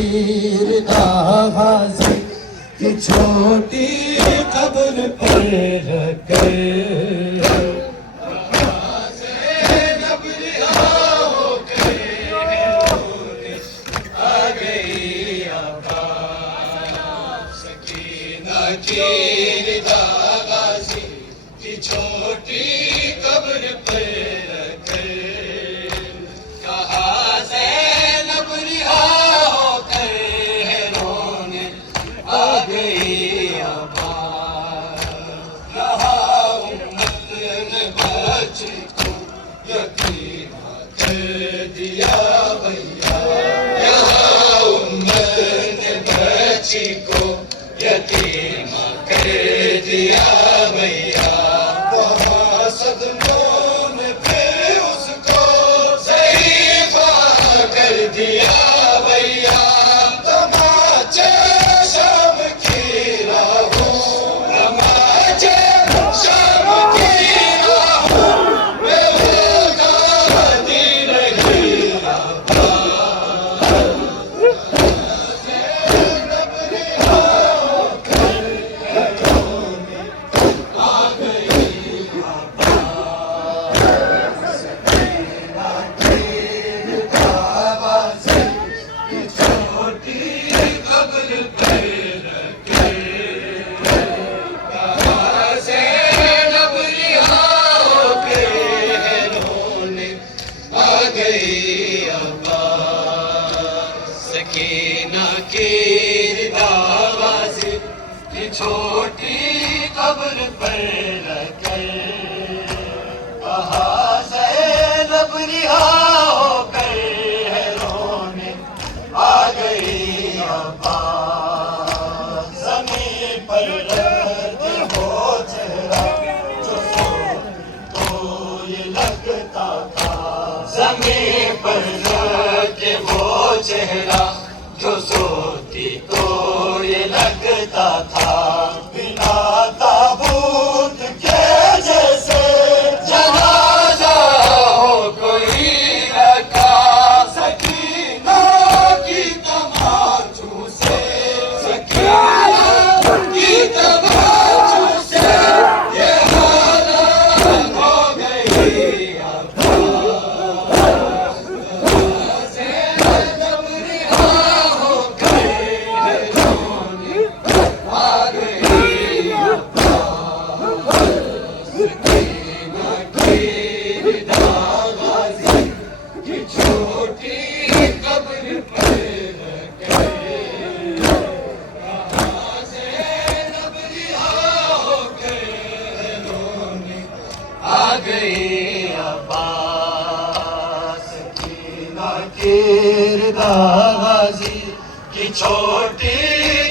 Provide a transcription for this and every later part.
कीर गाजी की छोटी कब्र पर रखे कीर गाजी की छोटी कब्र पर रखे कहा ज़ैनब रिहा होकर है रोने आ गई आबाद यहाँ उम्मत ने बच्ची को यतीम कर दिया भैया यहाँ उम्मत ने बच्ची को यतीम कर दिया भैया वहाँ सदमों में फिर उसको ज़ईफ़ा कर दिया भैया तमाचे शाम की राहों तमाचे शाम की राहों में वो गाती रही सकीना की दावाज़ी की छोटी कब्र पर रखे कहा ज़ैनब रिहा होकर है रोने आ गई आबाद ज़मीन पर रख हो चेहरा जो तो ये लगता था ज़मीन पर रख वो चेहरा जो सोती तो ये लगता था बिना ताबूत के जैसे जनाजा हो कोई रखा सकीना की तमाचू से सकीना की तमाचू से ये हालत हो गई गाजी की छोटी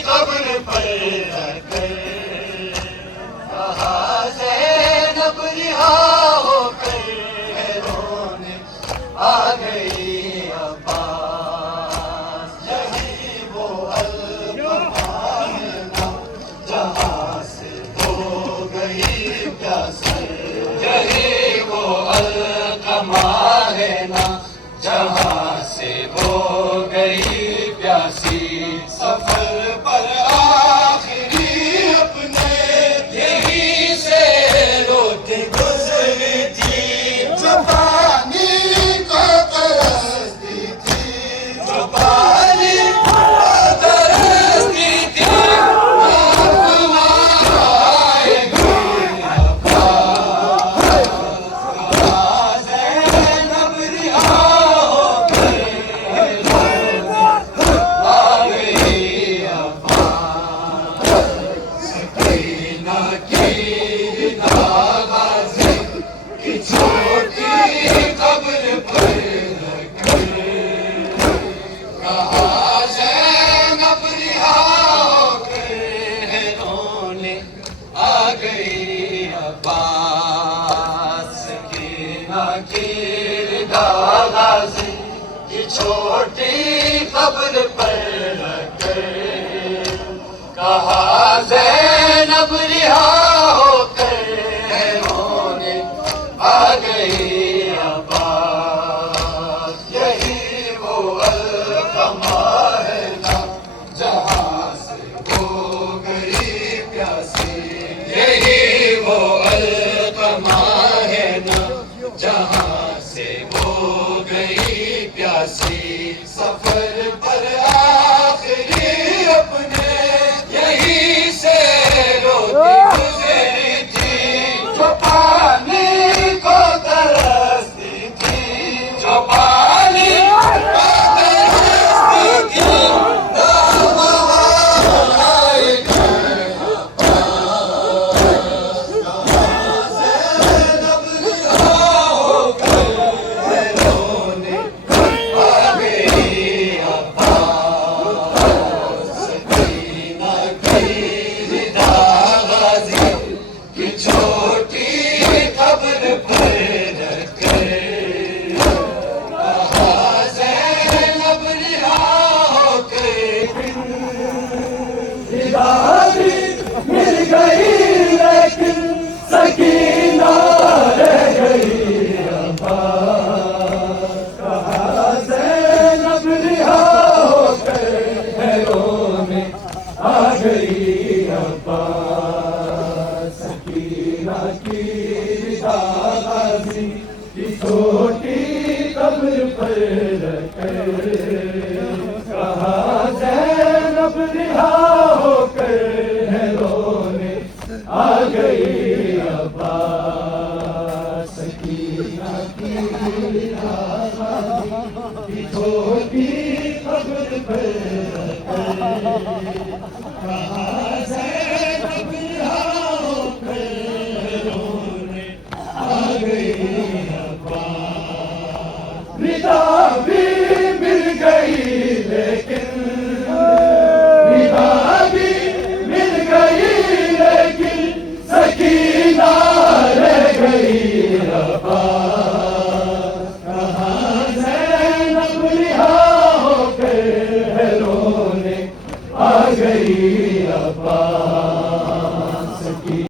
कब्र पर रखे कहा ज़ैनब रिहा होकर है रोने आ गई अब्बास यही वो अलकमा है ना जहाँ से हो गई प्यासी यही वो अलकमा है ना जहाँ से हो गई प्यासी सफर पर आखिरी अपने यही से रोटी गुजरी थी जो पानी को तरसती थी जो पानी को तरसती थी छोटी कब्र पर रखे कहा ज़ैनब रिहा होकर है रोने आ गई अब्बास यही वो अलकमा है पर आखिरी अपने यहीं से रोती गुजरी थी, जो पानी को तरसती थी, जो पानी को तरसती थी, छोटी खबर पर रखकर कहाँ ज़ैनब रिहा होकर दादी मिल गई लेकिन सकीना रह गई अब्बा, कहाँ ज़ैनब रिहा होकर घरों में आ गई अब्बा, सकीना की दादी की छोटी कब्र पर रखकर कहाँ ज़ैनब रिहा होकर रोने आ गई अब्बा, सकीना की दादी छोटी कब्र पर रखकर कहाँ ज़ैनब